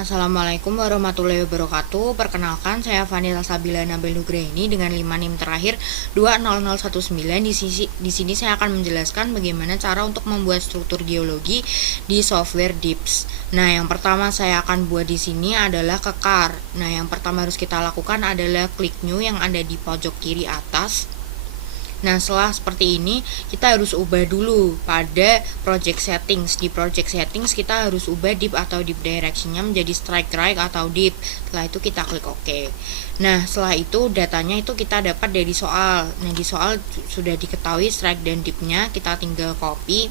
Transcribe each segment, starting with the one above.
Assalamualaikum warahmatullahi wabarakatuh. Perkenalkan, saya Vanila Sabila Nabil Nugraini dengan 5 NIM terakhir 20019. Di sini saya akan menjelaskan bagaimana cara untuk membuat struktur geologi di software DIPS. Nah, yang pertama saya akan buat di sini adalah kekar. Nah, yang pertama harus kita lakukan adalah klik new yang ada di pojok kiri atas. Nah, setelah seperti ini, kita harus ubah dulu pada project settings. Di project settings, kita harus ubah deep atau deep direction-nya menjadi strike right atau deep. Setelah itu kita klik OK. Nah, setelah itu datanya itu kita dapat dari soal. Nah, di soal sudah diketahui strike dan deep-nya, kita tinggal copy.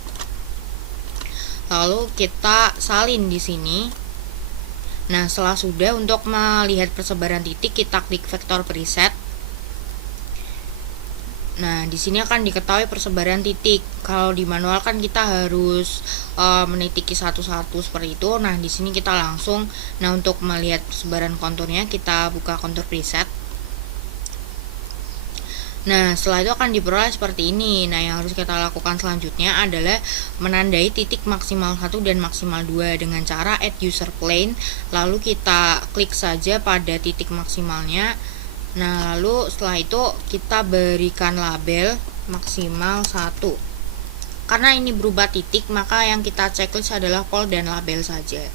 Lalu kita salin di sini. Nah, setelah sudah, untuk melihat persebaran titik, kita klik vektor preset. Nah, di sini akan diketahui persebaran titik. Kalau di manual kan kita harus menitiki satu-satu seperti itu. Nah, di sini kita langsung. Nah, untuk melihat persebaran konturnya, kita buka kontur preset. Nah, setelah itu akan diperoleh seperti ini. Nah, yang harus kita lakukan selanjutnya adalah menandai titik maksimal 1 dan maksimal 2 dengan cara add user plane. Lalu kita klik saja pada titik maksimalnya. Nah, lalu setelah itu kita berikan label maksimal 1. Karena ini berubah titik, maka yang kita checklist adalah pol dan label saja.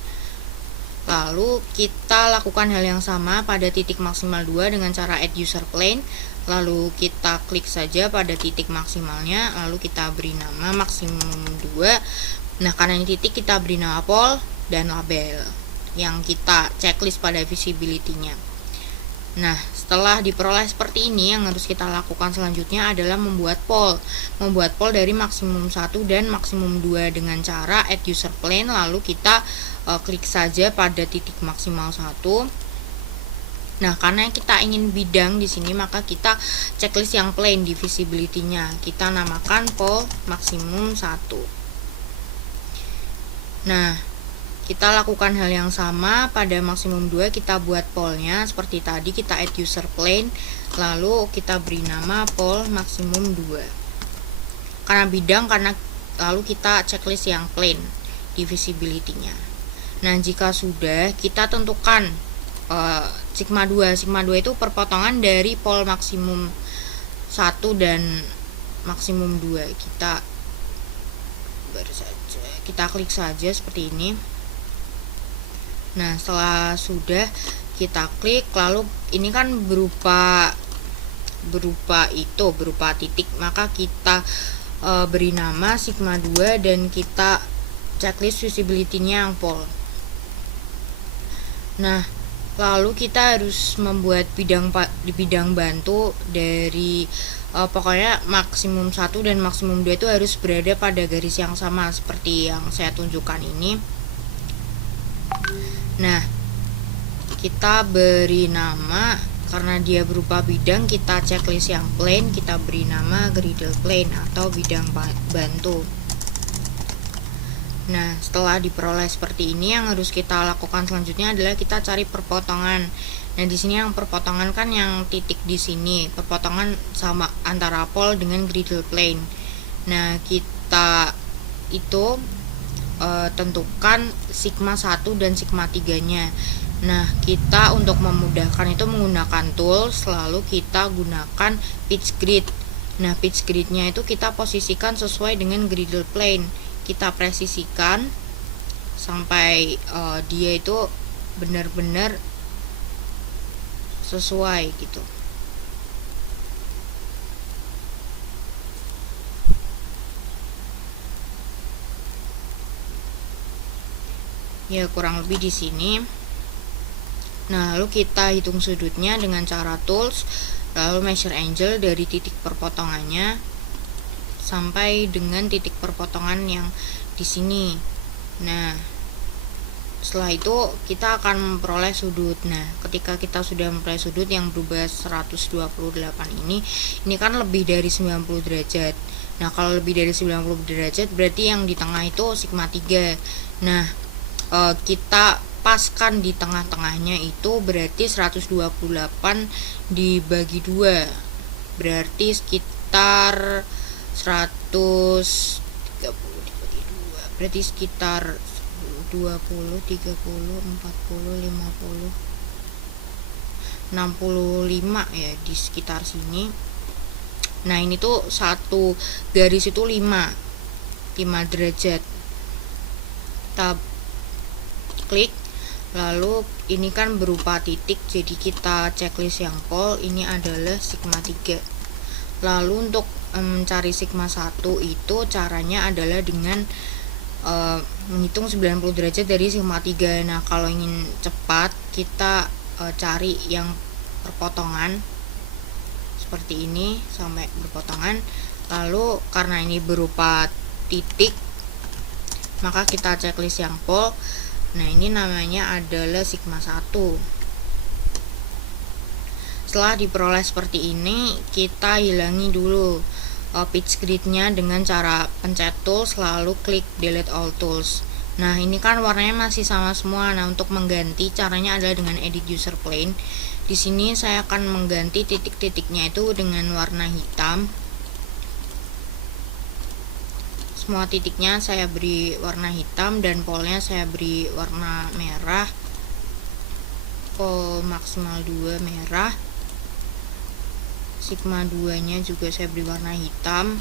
Lalu kita lakukan hal yang sama pada titik maksimal 2 dengan cara add user plane. Lalu kita klik saja pada titik maksimalnya, lalu kita beri nama maksimum 2. Nah, karena ini titik, kita beri nama pol dan label yang kita checklist pada visibility-nya. Nah, setelah diperoleh seperti ini, yang harus kita lakukan selanjutnya adalah membuat pol. Membuat pol dari maksimum 1 dan maksimum 2 dengan cara add user plane. Lalu kita klik saja pada titik maksimal 1. Nah, karena kita ingin bidang di sini, maka kita checklist yang plain di visibility-nya. Kita namakan pol maksimum 1. Nah, kita lakukan hal yang sama pada maksimum 2, kita buat polnya seperti tadi, kita add user plane, lalu kita beri nama pol maksimum 2. Karena bidang, lalu kita checklist yang plain di visibility-nya. Nah, jika sudah, kita tentukan sigma 2. Sigma 2 itu perpotongan dari pol maksimum 1 dan maksimum 2. Kita klik saja seperti ini. Nah, setelah sudah kita klik, lalu ini kan berupa titik, maka kita beri nama sigma 2 dan kita checklist visibility-nya yang pol. Nah, lalu kita harus membuat bidang bantu dari pokoknya maksimum 1 dan maksimum 2 itu harus berada pada garis yang sama seperti yang saya tunjukkan ini. Nah, kita beri nama, karena dia berupa bidang, kita checklist yang plain, kita beri nama griddle plane atau bidang bantu. Nah, setelah diperoleh seperti ini, yang harus kita lakukan selanjutnya adalah kita cari perpotongan. Nah, di sini yang perpotongan kan yang titik di sini, perpotongan sama antara pol dengan griddle plane. Nah, kita itu tentukan sigma 1 dan sigma 3-nya. Nah, kita untuk memudahkan itu menggunakan tools, lalu kita gunakan pitch grid. Nah, pitch grid-nya itu kita posisikan sesuai dengan griddle plane. Kita presisikan sampai dia itu benar-benar sesuai gitu. Ya, kurang lebih di sini. Nah, lalu kita hitung sudutnya dengan cara tools, lalu measure angle dari titik perpotongannya sampai dengan titik perpotongan yang di sini. Nah, setelah itu kita akan memperoleh sudut. Nah, ketika kita sudah memperoleh sudut yang berubah 128 ini kan lebih dari 90 derajat. Nah, kalau lebih dari 90 derajat berarti yang di tengah itu sigma 3. Nah, kita paskan di tengah-tengahnya itu berarti 128 dibagi 2 berarti sekitar 130 dibagi 2 berarti sekitar 20, 30, 40, 50, 65 ya, di sekitar sini. Nah ini tuh satu garis itu 5 derajat. Kita klik, lalu ini kan berupa titik, jadi kita checklist yang pol ini adalah sigma 3. Lalu untuk mencari sigma 1 itu caranya adalah dengan menghitung 90 derajat dari sigma 3. Nah kalau ingin cepat kita cari yang perpotongan seperti ini sampai berpotongan. Lalu karena ini berupa titik, maka kita checklist yang pol. Nah ini namanya adalah sigma 1. Setelah diperoleh seperti ini, kita hilangi dulu pitch gridnya dengan cara pencet tools lalu klik delete all tools. Nah ini kan warnanya masih sama semua. Nah untuk mengganti caranya adalah dengan edit user plane. Di sini saya akan mengganti titik-titiknya itu dengan warna hitam. Semua titiknya saya beri warna hitam dan polnya saya beri warna merah. Pol maksimal 2 merah. Sigma 2 nya juga saya beri warna hitam.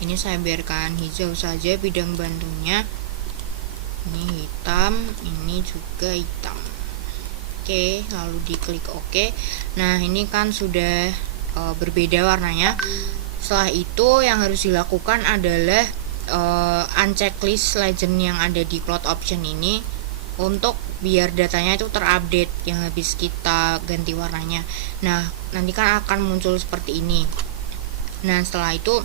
Ini saya biarkan hijau saja bidang bantunya. Ini hitam, ini juga hitam. Oke, lalu diklik OK. Nah ini kan sudah berbeda warnanya. Setelah itu yang harus dilakukan adalah unchecklist legend yang ada di plot option ini untuk biar datanya itu terupdate yang habis kita ganti warnanya. Nah nanti kan akan muncul seperti ini. Nah setelah itu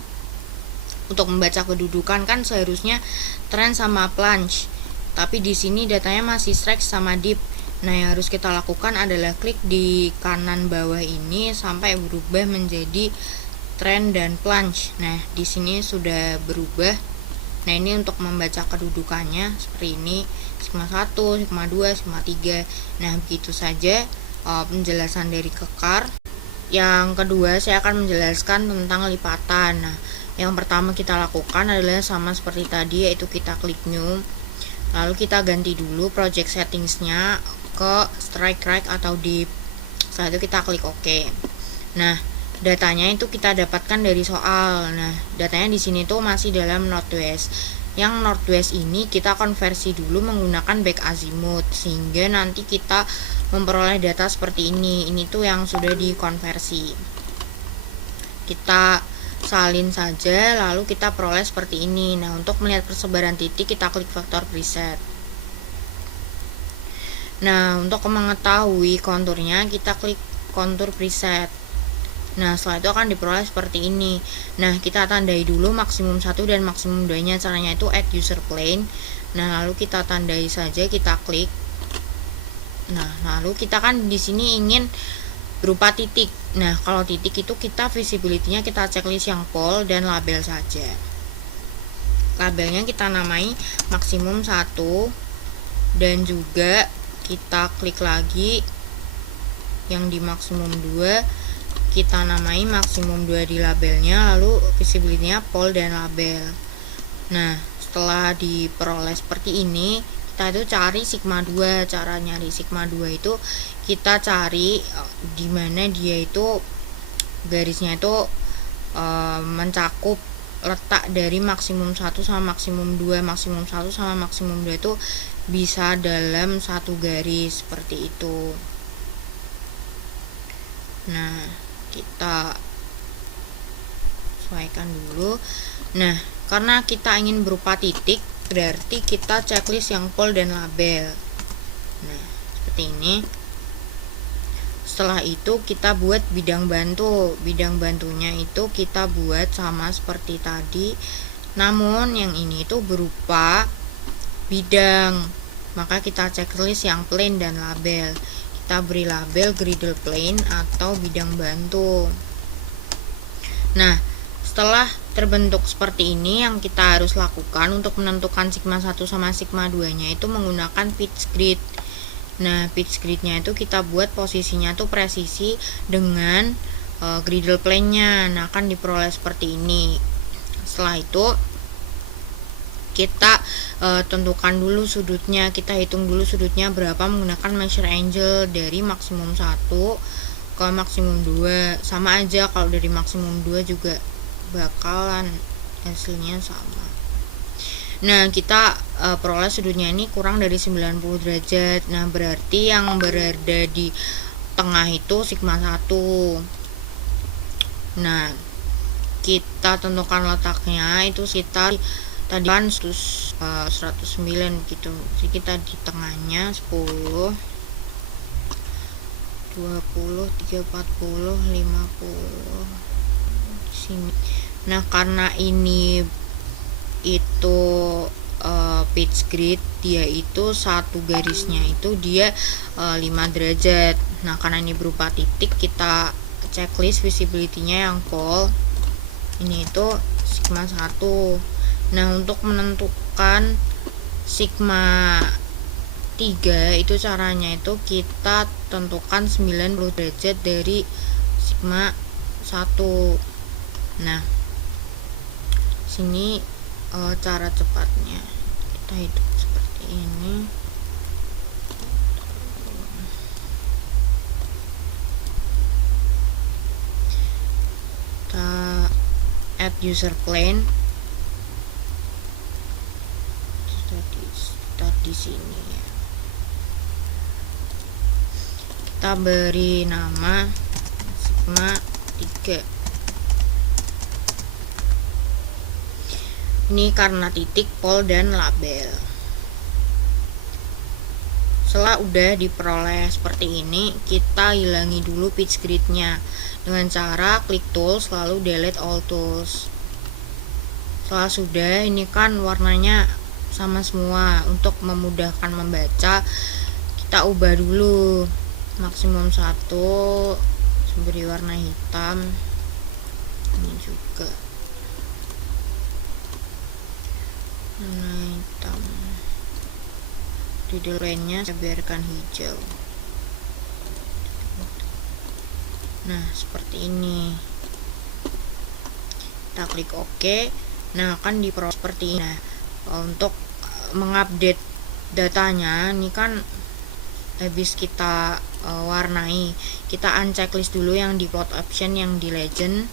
untuk membaca kedudukan kan seharusnya trend sama plunge, tapi di sini datanya masih strike sama dip. Nah yang harus kita lakukan adalah klik di kanan bawah ini sampai berubah menjadi trend dan plunge. Nah di sini sudah berubah. Nah ini untuk membaca kedudukannya seperti ini, sigma 1, sigma 2, sigma 3. Nah begitu saja penjelasan dari kekar. Yang kedua saya akan menjelaskan tentang lipatan. Nah yang pertama kita lakukan adalah sama seperti tadi, yaitu kita klik new, lalu kita ganti dulu project settingsnya ke strike right atau dip. Setelah itu kita klik OK. Nah datanya itu kita dapatkan dari soal. Nah datanya di sini tuh masih dalam northwest. Yang northwest ini kita konversi dulu menggunakan back azimuth sehingga nanti kita memperoleh data seperti ini. Ini tuh yang sudah dikonversi. Kita salin saja lalu kita peroleh seperti ini. Nah untuk melihat persebaran titik kita klik vektor preset. Nah untuk mengetahui konturnya kita klik kontur preset. Nah setelah itu akan diperoleh seperti ini. Nah kita tandai dulu maksimum 1 dan maksimum 2 nya. Caranya itu add user plane. Nah lalu kita tandai saja, kita klik. Nah lalu kita kan di sini ingin berupa titik. Nah kalau titik itu kita visibility-nya kita checklist yang pol dan label saja. Labelnya kita namai maksimum 1 dan juga kita klik lagi yang di maksimum 2, kita namai maksimum 2 di labelnya, lalu visibility-nya pol dan label. Nah setelah diperoleh seperti ini, kita itu cari sigma 2. Cara nyari sigma 2 itu kita cari dimana dia itu garisnya itu mencakup letak dari maksimum 1 sama maksimum 2. Maksimum 1 sama maksimum 2 itu bisa dalam satu garis seperti itu. Nah kita sesuaikan dulu. Nah karena kita ingin berupa titik, berarti kita checklist yang pol dan label. Nah seperti ini. Setelah itu kita buat bidang bantu. Bidang bantunya itu kita buat sama seperti tadi, namun yang ini itu berupa bidang, maka kita checklist yang plane dan label. Kita beri label griddle plane atau bidang bantu. Nah setelah terbentuk seperti ini, yang kita harus lakukan untuk menentukan sigma 1 sama sigma 2 nya itu menggunakan pitch grid. Nah pitch gridnya itu kita buat posisinya tuh presisi dengan griddle plane nya. Nah akan diperoleh seperti ini. Setelah itu kita tentukan dulu sudutnya, kita hitung dulu sudutnya berapa menggunakan measure angle dari maksimum 1 ke maksimum 2. Sama aja kalau dari maksimum 2 juga bakalan hasilnya sama. Nah, kita peroleh sudutnya ini kurang dari 90 derajat. Nah, berarti yang berada di tengah itu sigma 1. Nah, kita tentukan letaknya itu sekitar tadi kan 109 gitu. Jadi kita di tengahnya 10, 20, 30, 40, 50 sini. Nah, karena ini itu pitch grid, dia itu satu garisnya itu dia 5 derajat. Nah, karena ini berupa titik, kita checklist visibility-nya yang full. Ini itu sigma 1. Nah, untuk menentukan sigma 3 itu caranya itu kita tentukan 90 derajat dari sigma 1. Nah, sini cara cepatnya kita hitung seperti ini. Kita add user plane, start di sini ya. Kita beri nama sigma 3. Ini karena titik, pol, dan label. Setelah udah diperoleh seperti ini, kita hilangi dulu pitch gridnya dengan cara klik tools lalu delete all tools. Setelah sudah, ini kan warnanya sama semua. Untuk memudahkan membaca, kita ubah dulu maksimum 1, beri warna hitam. Ini juga warna hitam. Di lainnya saya biarkan hijau. Nah, seperti ini. Kita klik OK. Nah, akan diproses seperti ini. Nah, untuk mengupdate datanya, ini kan habis kita warnai, kita unchecklist dulu yang di plot option, yang di legend,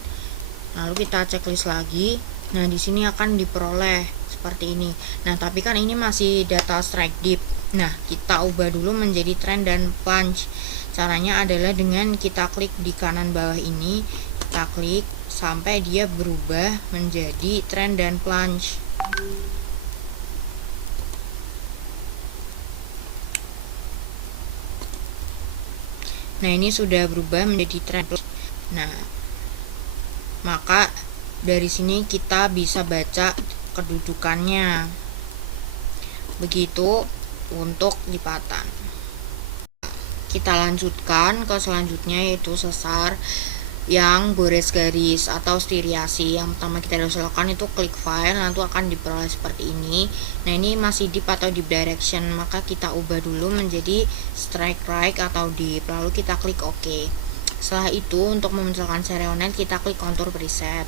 lalu kita checklist lagi. Nah, di sini akan diperoleh seperti ini. Nah, tapi kan ini masih data strike deep. Nah, kita ubah dulu menjadi trend dan plunge. Caranya adalah dengan kita klik di kanan bawah ini, kita klik sampai dia berubah menjadi trend dan plunge. Nah, ini sudah berubah menjadi trend. Nah, maka dari sini kita bisa baca kedudukannya. Begitu untuk lipatan. Kita lanjutkan ke selanjutnya, yaitu sesar yang gores garis atau striasi. Yang pertama kita harus lakukan itu klik file, nanti akan diperoleh seperti ini. Nah, ini masih deep atau deep direction, maka kita ubah dulu menjadi strike right atau deep, lalu kita klik OK. Setelah itu, untuk memunculkan serionet, kita klik contour preset.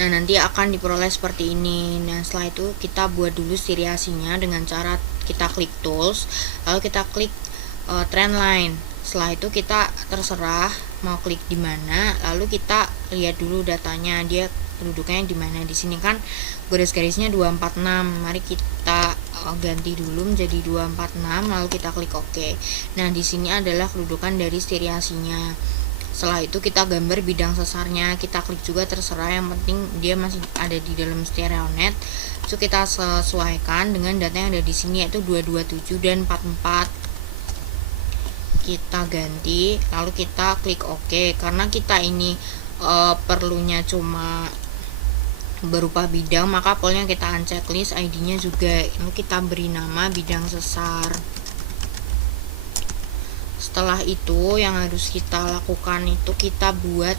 Nah, nanti akan diperoleh seperti ini. Nah, setelah itu kita buat dulu striasinya dengan cara kita klik tools, lalu kita klik trend line. Setelah itu kita terserah mau klik di mana, lalu kita lihat dulu datanya, dia kedudukannya di mana. Di sini kan garis-garisnya 246. Mari kita ganti dulu menjadi 246, lalu kita klik OK. Nah, di sini adalah kedudukan dari striasinya. Setelah itu kita gambar bidang sesarnya, kita klik juga terserah, yang penting dia masih ada di dalam stereonet. So, kita sesuaikan dengan data yang ada di sini, yaitu 227 dan 44. Kita ganti, lalu kita klik OK. Karena kita ini perlunya cuma berupa bidang, maka polnya kita unchecklist, ID-nya juga. Lalu kita beri nama bidang sesar. Setelah itu, yang harus kita lakukan itu kita buat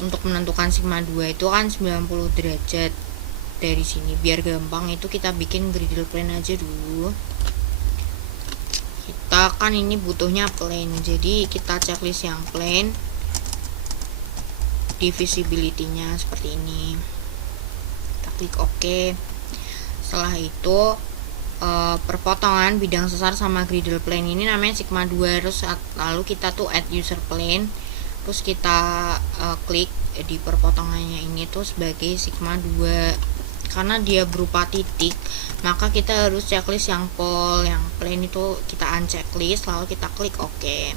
untuk menentukan sigma 2 itu kan 90 derajat dari sini. Biar gampang itu kita bikin griddle plane aja dulu. Kita kan ini butuhnya plane, jadi kita checklist yang plane. Di visibility-nya seperti ini. klik OK. Setelah itu perpotongan bidang sesar sama griddle plane ini namanya sigma 2. Terus lalu kita tuh add user plane, terus kita klik di perpotongannya ini tuh sebagai sigma 2. Karena dia berupa titik, maka kita harus checklist yang pole, yang plane itu kita unchecklist, lalu kita klik OK.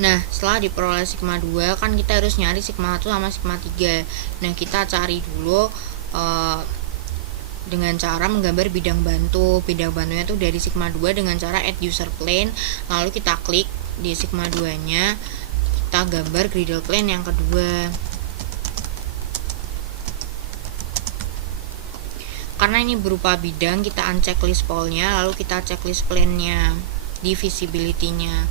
Nah, setelah diperoleh sigma 2, kan kita harus nyari sigma 1 sama sigma 3. Nah, kita cari dulu dengan cara menggambar bidang bantu. Bidang bantunya itu dari sigma 2 dengan cara add user plane, lalu kita klik di sigma 2-nya, kita gambar griddle plane yang kedua. Karena ini berupa bidang, kita unchecklist pole-nya, lalu kita checklist plane-nya di visibility-nya.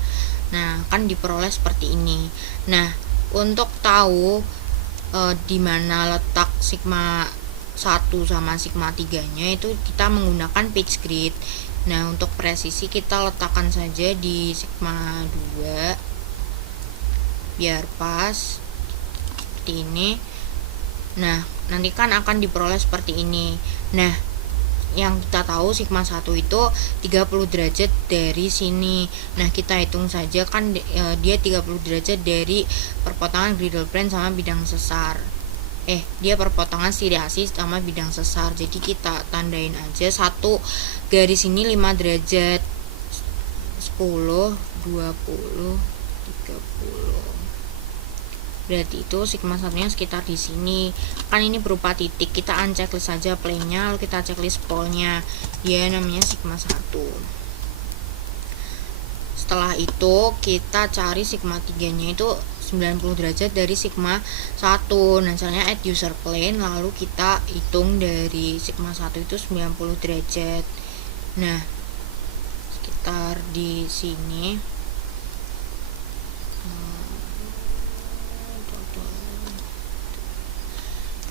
Nah, kan diperoleh seperti ini. Nah, untuk tahu di mana letak sigma 1 sama sigma 3-nya itu kita menggunakan page grid. Nah, untuk presisi kita letakkan saja di sigma 2 biar pas seperti ini. Nah, nanti kan akan diperoleh seperti ini. Nah, yang kita tahu sigma 1 itu 30 derajat dari sini. Nah, kita hitung saja kan dia 30 derajat dari perpotongan griddle plane sama bidang sesar. Dia perpotongan striasi sama bidang sesar. Jadi kita tandain aja satu garis ini 5 derajat. 10, 20, 30. Berarti itu sigma 1-nya sekitar di sini. Kan ini berupa titik, kita unchecklist saja plane-nya, lalu kita checklist pole-nya. Ya, namanya sigma 1. Setelah itu kita cari sigma 3-nya itu 90 derajat dari sigma 1. Nah, caranya add user plane, lalu kita hitung dari sigma 1 itu 90 derajat. Nah, sekitar di sini.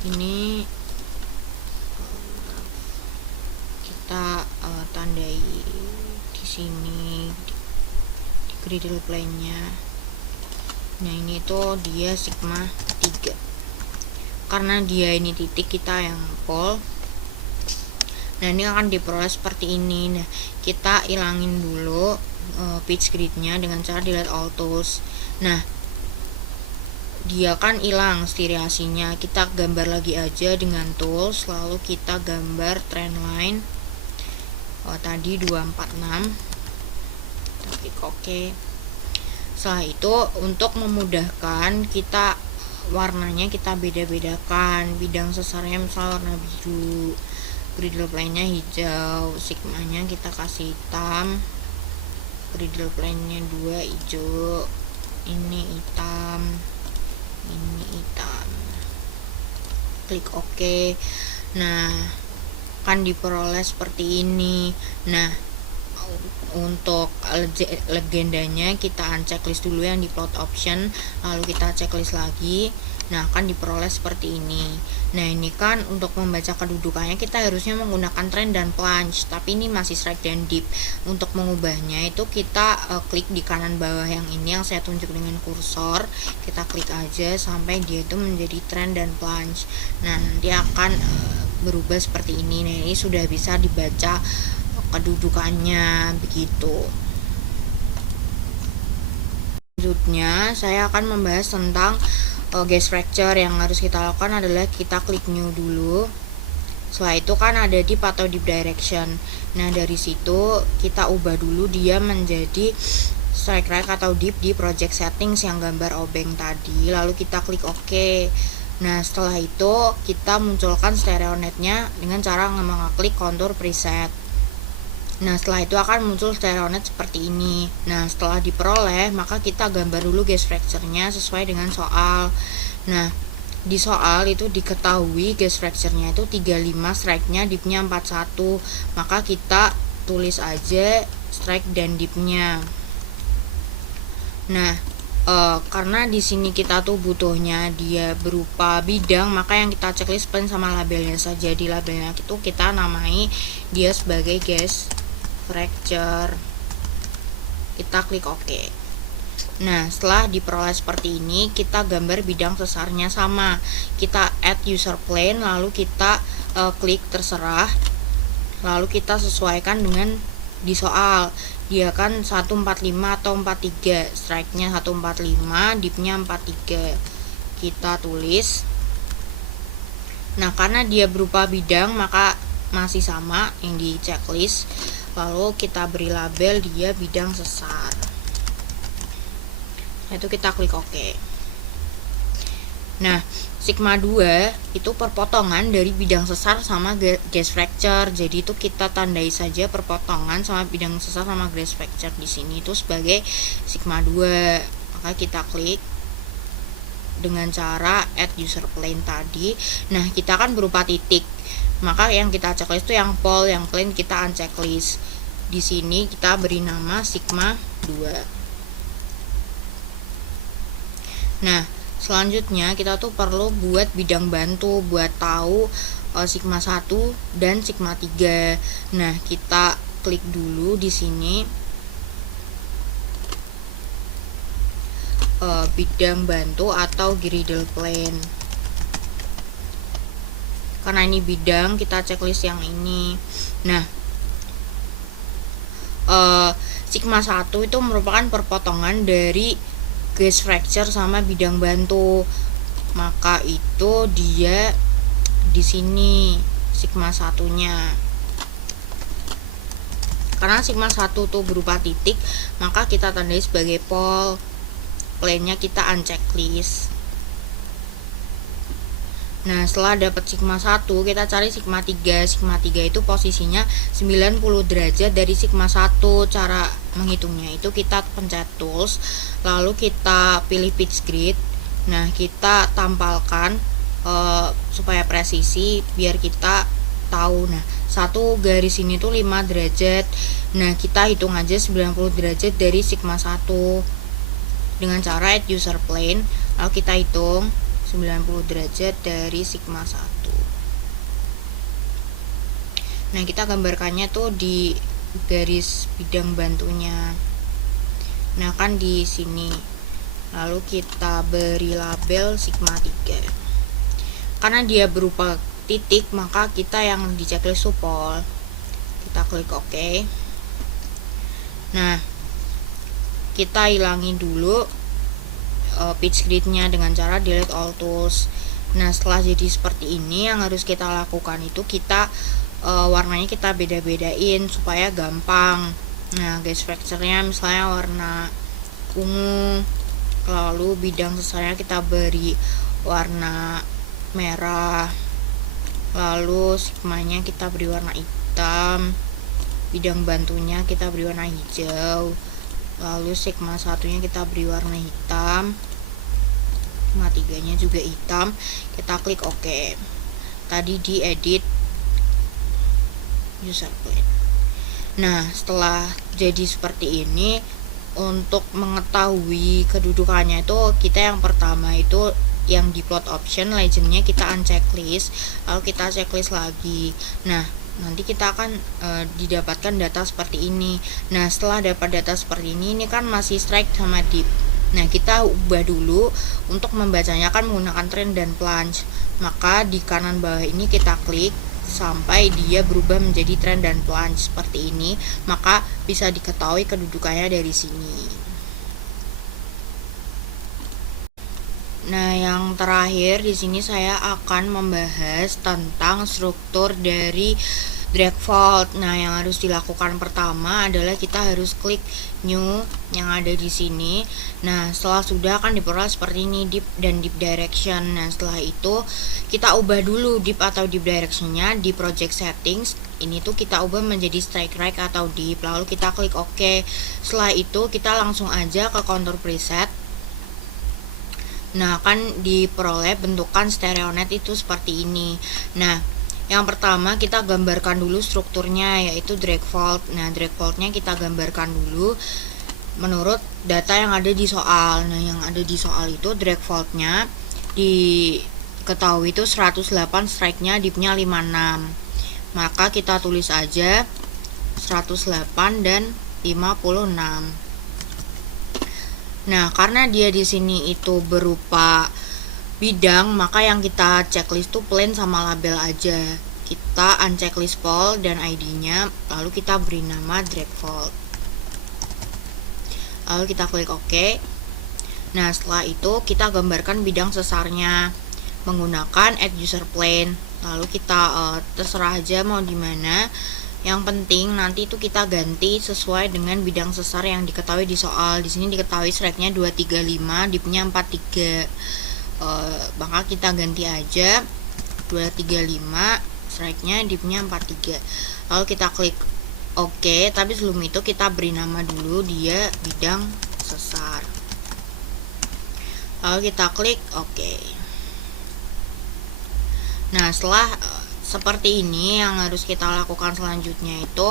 Ini kita tandai di sini di griddle plane-nya. Nah, ini tuh dia sigma 3. Karena dia ini titik, kita yang pole. Nah, ini akan diperoleh seperti ini. Nah, kita ilangin dulu pitch grid-nya dengan cara delete all tools. Nah, dia kan hilang striasinya, kita gambar lagi aja dengan tools, lalu kita gambar trend line tadi 246, kita klik OK. Setelah itu untuk memudahkan, kita warnanya kita beda-bedakan. Bidang sesarnya misalnya warna biru, griddle plane-nya hijau, sigmanya kita kasih hitam, griddle plane-nya 2 hijau, ini hitam, ini hitam, klik OK. Nah, kan diperoleh seperti ini. Nah, untuk legendanya kita unchecklist dulu yang di plot option, lalu kita checklist lagi. Nah, akan diperoleh seperti ini. Nah, ini kan untuk membaca kedudukannya kita harusnya menggunakan trend dan plunge, tapi ini masih strike dan dip. Untuk mengubahnya itu kita klik di kanan bawah yang ini yang saya tunjuk dengan kursor, kita klik aja sampai dia itu menjadi trend dan plunge. Nah, nanti akan berubah seperti ini. Nah, ini sudah bisa dibaca kedudukannya begitu. Selanjutnya saya akan membahas tentang gaze fracture. Yang harus kita lakukan adalah kita klik new dulu. Setelah itu kan ada deep atau deep direction. Nah, dari situ kita ubah dulu dia menjadi strike right atau deep di project settings yang gambar obeng tadi, lalu kita klik OK. Nah, setelah itu kita munculkan stereo net-nya dengan cara mengklik contour preset. Nah, setelah itu akan muncul stereo net seperti ini. Nah, setelah diperoleh, maka kita gambar dulu gaze fracture-nya sesuai dengan soal. Nah, di soal itu diketahui gaze fracture-nya itu 35, strike-nya, dip-nya 41. Maka kita tulis aja strike dan dip-nya. Nah, karena di sini kita tuh butuhnya dia berupa bidang, maka yang kita checklist plane sama labelnya saja. Di labelnya itu kita namai dia sebagai gaze fracture. Kita klik OK. Nah, setelah diperoleh seperti ini, kita gambar bidang sesarnya sama. Kita add user plane, lalu kita klik terserah, lalu kita sesuaikan dengan di soal. Dia kan 145 atau 43, strike-nya 145, dip-nya 43. Kita tulis. Nah, karena dia berupa bidang, maka masih sama yang di checklist. Lalu kita beri label dia bidang sesar. Itu kita klik OK. Nah, sigma 2 itu perpotongan dari bidang sesar sama gas fracture. Jadi itu kita tandai saja perpotongan sama bidang sesar sama gas fracture di sini itu sebagai sigma 2. Maka kita klik dengan cara add user plane tadi. Nah, kita kan berupa titik. Maka yang kita checklist itu yang pole, yang plane kita unchecklist. Di sini kita beri nama sigma 2. Nah, selanjutnya kita tuh perlu buat bidang bantu buat tahu sigma 1 dan sigma 3. Nah, kita klik dulu di sini bidang bantu atau griddle plane. Karena ini bidang, kita checklist yang ini. Nah, sigma 1 itu merupakan perpotongan dari gas fracture sama bidang bantu, maka itu dia di sini sigma 1-nya. Karena sigma 1 tuh berupa titik, maka kita tandai sebagai pole, plane-nya kita unchecklist. Nah, setelah dapat sigma 1, kita cari sigma 3. Sigma 3 itu posisinya 90 derajat dari sigma 1. Cara menghitungnya itu kita pencet tools, lalu kita pilih pitch grid. Nah, kita tampalkan supaya presisi biar kita tahu. Nah, satu garis ini tuh 5 derajat. Nah, kita hitung aja 90 derajat dari sigma 1 dengan cara add user plane, lalu kita hitung 90 derajat dari sigma 1. Nah, kita gambarkannya tuh di garis bidang bantunya. Nah, kan di sini. Lalu kita beri label sigma 3. Karena dia berupa titik, maka kita yang di checklist pole. Kita klik OK. Nah, kita hilangi dulu pitch grid-nya dengan cara delete all tools. Nah, setelah jadi seperti ini, yang harus kita lakukan itu kita warnanya kita beda-bedain supaya gampang. Nah, gas fracture-nya misalnya warna ungu, lalu bidang sesarnya kita beri warna merah, lalu sigmanya kita beri warna hitam, bidang bantunya kita beri warna hijau, lalu sigma 1-nya kita beri warna hitam, sigma 3-nya juga hitam. Kita klik OK. Tadi di edit user plane. Nah, setelah jadi seperti ini, untuk mengetahui kedudukannya itu kita yang pertama itu yang di plot option legendnya kita unchecklist, lalu kita checklist lagi. Nah, nanti kita akan didapatkan data seperti ini. Nah, setelah dapat data seperti ini kan masih strike sama dip. Nah, kita ubah dulu untuk membacanya kan menggunakan trend dan plunge. Maka di kanan bawah ini kita klik sampai dia berubah menjadi trend dan plunge seperti ini, maka bisa diketahui kedudukannya dari sini. Nah, yang terakhir di sini saya akan membahas tentang struktur dari drag fault. Nah, yang harus dilakukan pertama adalah kita harus klik new yang ada di sini. Nah, setelah sudah akan diperoleh seperti ini dip dan dip direction. Nah, setelah itu kita ubah dulu dip atau dip directionnya di project settings. Ini tuh kita ubah menjadi strike right atau dip, lalu kita klik OK. Setelah itu kita langsung aja ke contour preset. Nah, kan diperoleh bentukan stereonet itu seperti ini. Nah, yang pertama kita gambarkan dulu strukturnya, yaitu drag fault. Nah, drag faultnya kita gambarkan dulu menurut data yang ada di soal. Nah, yang ada di soal itu drag faultnya diketahui itu 108, strike-nya, dip-nya 56. Maka kita tulis aja 108 dan 56. Nah, karena dia di sini itu berupa bidang, maka yang kita checklist tuh plain sama label aja. Kita unchecklist fold dan ID-nya, lalu kita beri nama drag fold. Lalu kita klik OK. Nah, setelah itu kita gambarkan bidang sesarnya menggunakan add user plane. Lalu kita terserah aja mau di mana. Yang penting nanti itu kita ganti sesuai dengan bidang sesar yang diketahui di soal. Di sini diketahui strike-nya 235, dip-nya 43. Maka kita ganti aja 235, strike-nya dip-nya 43. Lalu kita klik OK, tapi sebelum itu kita beri nama dulu dia bidang sesar. Lalu kita klik OK. Nah, setelah seperti ini, yang harus kita lakukan selanjutnya itu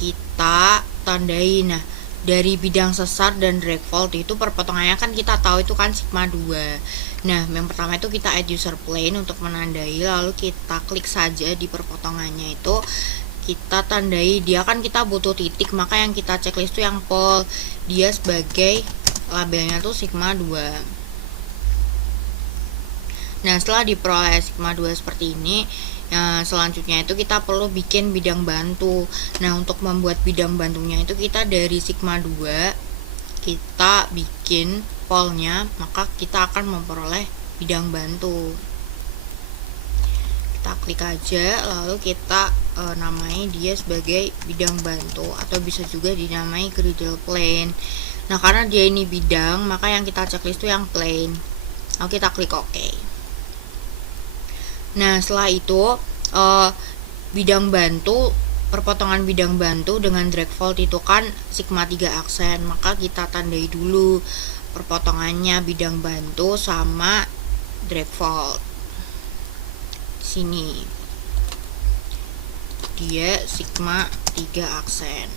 kita tandai. Nah, dari bidang sesar dan drag fold itu perpotongannya kan kita tahu itu kan sigma 2. Nah, yang pertama itu kita add user plane untuk menandai, lalu kita klik saja di perpotongannya itu, kita tandai. Dia kan kita butuh titik, maka yang kita checklist itu yang pol, dia sebagai labelnya tuh sigma 2. Nah, setelah diperoleh sigma 2 seperti ini, selanjutnya itu kita perlu bikin bidang bantu. Nah, untuk membuat bidang bantunya itu kita dari sigma 2 kita bikin polnya, maka kita akan memperoleh bidang bantu. Kita klik aja, lalu kita namai dia sebagai bidang bantu, atau bisa juga dinamai griddle plane. Nah, karena dia ini bidang, maka yang kita checklist itu yang plane. Lalu kita klik OK. Nah, setelah itu bidang bantu, perpotongan bidang bantu dengan drag fold itu kan sigma 3 aksen, maka kita tandai dulu perpotongannya bidang bantu sama drag fold. Sini dia sigma 3 aksen.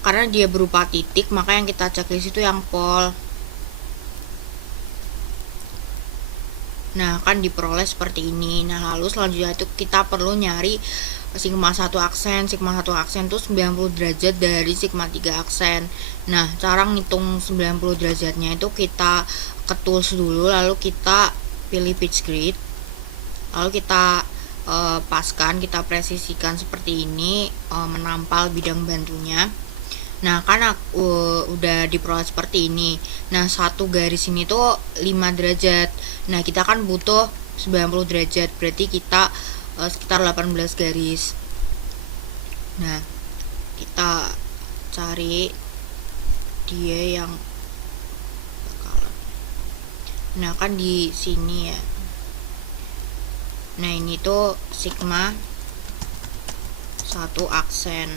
Karena dia berupa titik, maka yang kita checklist itu yang pol. Nah, kan diperoleh seperti ini. Nah, lalu selanjutnya itu kita perlu nyari sigma 1 aksen. Sigma 1 aksen itu 90 derajat dari sigma 3 aksen. Nah, cara ngitung 90 derajatnya itu kita ke tools dulu, lalu kita pilih pitch grid. Lalu kita paskan, kita presisikan seperti ini, menampal bidang bantunya. Nah, karena udah diperoleh seperti ini. Nah, satu garis ini tuh 5 derajat. Nah, kita kan butuh 90 derajat, berarti kita sekitar 18 garis. Nah, kita cari dia yang bakalan. Nah, kan di sini ya. Nah, ini tuh sigma 1 aksen.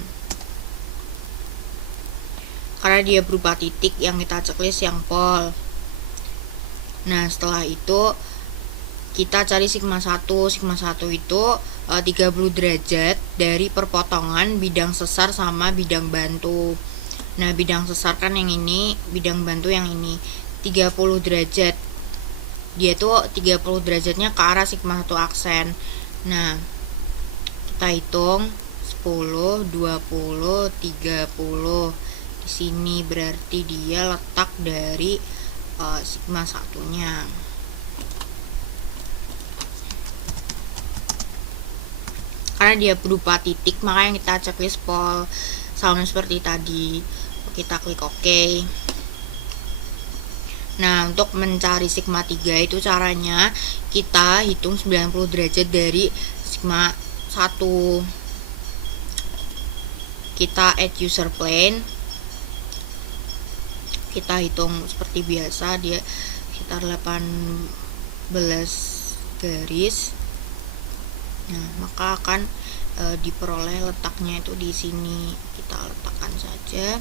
Karena dia berupa titik, yang kita checklist yang pol. Nah, setelah itu kita cari sigma 1. Sigma 1 itu 30 derajat dari perpotongan bidang sesar sama bidang bantu. Nah, bidang sesar kan yang ini, bidang bantu yang ini 30 derajat. Dia tuh 30 derajatnya ke arah sigma 1 aksen. Nah, kita hitung 10, 20, 30. Di sini berarti dia letak dari sigma 1-nya. Karena dia berupa titik, maka yang kita checklist pol sama seperti tadi. Kita klik OK. Nah, untuk mencari sigma 3 itu caranya kita hitung 90 derajat dari sigma 1. Kita add user plane. Kita hitung seperti biasa, dia sekitar 18 garis. Nah, maka akan diperoleh letaknya itu di sini. Kita letakkan saja.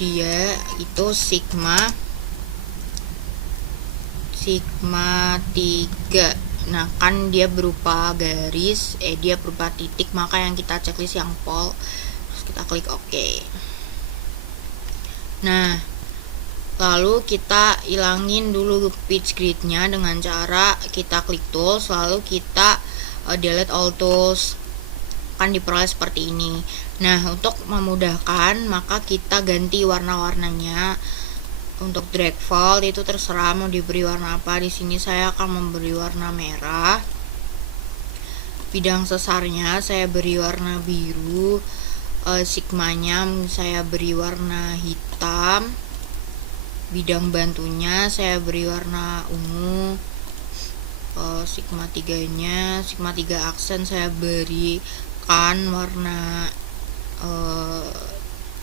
Dia itu sigma 3. Nah, kan dia berupa garis, dia berupa titik, maka yang kita checklist yang pol. Terus kita klik OK. Nah, lalu kita ilangin dulu pitch gridnya dengan cara kita klik tools, lalu kita delete all tools. akan diperoleh seperti ini. Nah, untuk memudahkan maka kita ganti warna-warnanya. Untuk drag fold itu terserah mau diberi warna apa. Di sini saya akan memberi warna merah. Bidang sesarnya saya beri warna biru. Sigmanya saya beri warna hitam. Bidang bantunya saya beri warna ungu. Sigma 3 aksen saya berikan warna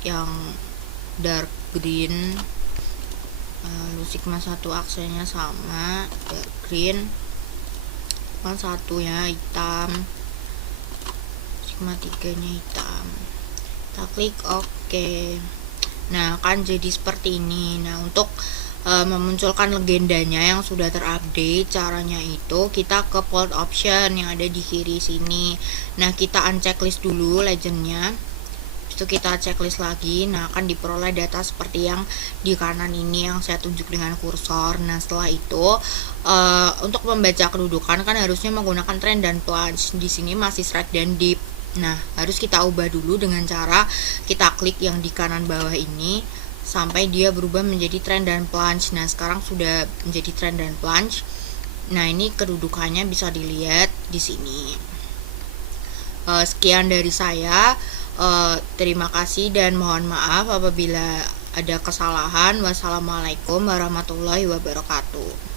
yang dark green. Lalu sigma 1 aksennya sama, dark green. Sigma 1 ya hitam, sigma 3 nya hitam. Kita klik OK. Nah, akan jadi seperti ini. Nah, untuk memunculkan legendanya yang sudah terupdate, caranya itu kita ke fold option yang ada di kiri sini. Nah, kita unchecklist dulu legendnya. Itu kita checklist lagi. Nah, akan diperoleh data seperti yang di kanan ini yang saya tunjuk dengan kursor. Nah, setelah itu untuk membaca kedudukan kan harusnya menggunakan trend dan plunge. Di sini masih strike dan dip. Nah, harus kita ubah dulu dengan cara kita klik yang di kanan bawah ini sampai dia berubah menjadi trend dan plunge. Nah, sekarang sudah menjadi trend dan plunge. Nah, ini kedudukannya bisa dilihat di sini. Sekian dari saya. Terima kasih dan mohon maaf apabila ada kesalahan. Wassalamualaikum warahmatullahi wabarakatuh.